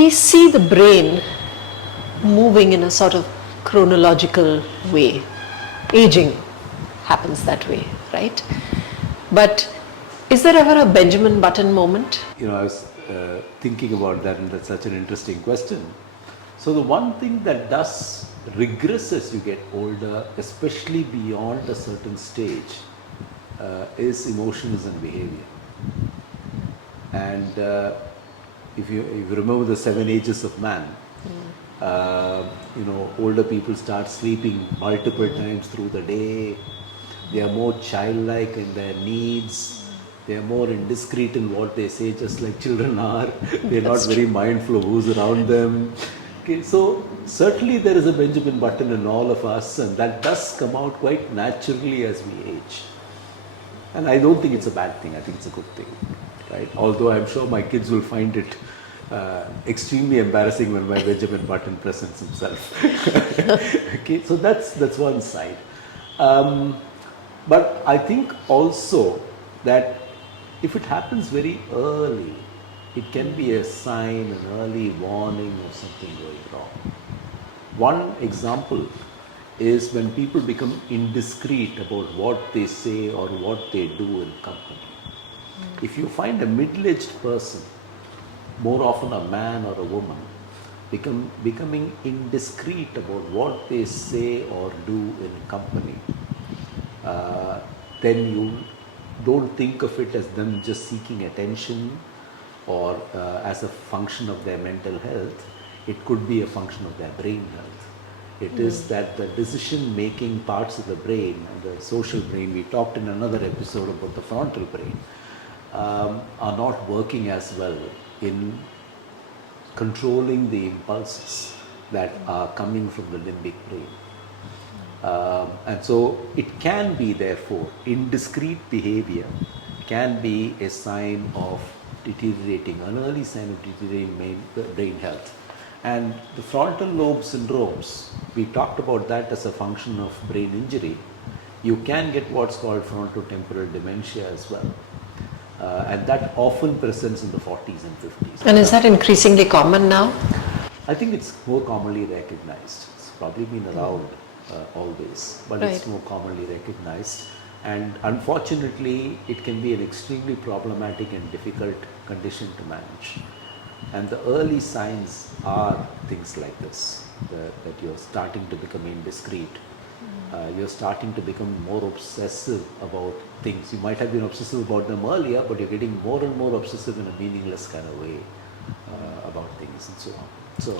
we see the brain moving in a sort of chronological way. Aging happens that way, right? But is there ever a Benjamin Button moment? I was thinking about that, and that's such an interesting question. So the one thing that does regress as you get older, especially beyond a certain stage, is emotions and behavior. And if you remember the 7 ages of man, older people start sleeping multiple times through the day. They are more childlike in their needs. They are more indiscreet in what they say, just like children are. They're not very mindful of who's around them. Okay, so certainly there is a Benjamin Button in all of us, and that does come out quite naturally as we age. And I don't think it's a bad thing. I think it's a good thing, right? Although I'm sure my kids will find it extremely embarrassing when my Benjamin Button presents himself. Okay, so that's one side. But I think also that if it happens very early, it can be a sign, an early warning of something going wrong. One example is when people become indiscreet about what they say or what they do in company. If you find a middle-aged person, more often a man or a woman, becoming indiscreet about what they say or do in company, then you don't think of it as them just seeking attention or as a function of their mental health. It could be a function of their brain health. It is that the decision-making parts of the brain and the social brain, we talked in another episode about the frontal brain, are not working as well in controlling the impulses that are coming from the limbic brain. And so it can be, therefore, indiscreet behavior can be a sign of deteriorating, an early sign of deteriorating brain health. And the frontal lobe syndromes, we talked about that as a function of brain injury. You can get what's called frontotemporal dementia as well. And that often presents in the 40s and 50s. And is that increasingly common now? I think it's more commonly recognized. It's probably been around always, but Right. It's more commonly recognized. And unfortunately, it can be an extremely problematic and difficult condition to manage. And the early signs are things like this, that you're starting to become indiscreet. You're starting to become more obsessive about things. You might have been obsessive about them earlier, but you're getting more and more obsessive in a meaningless kind of way about things and so on. So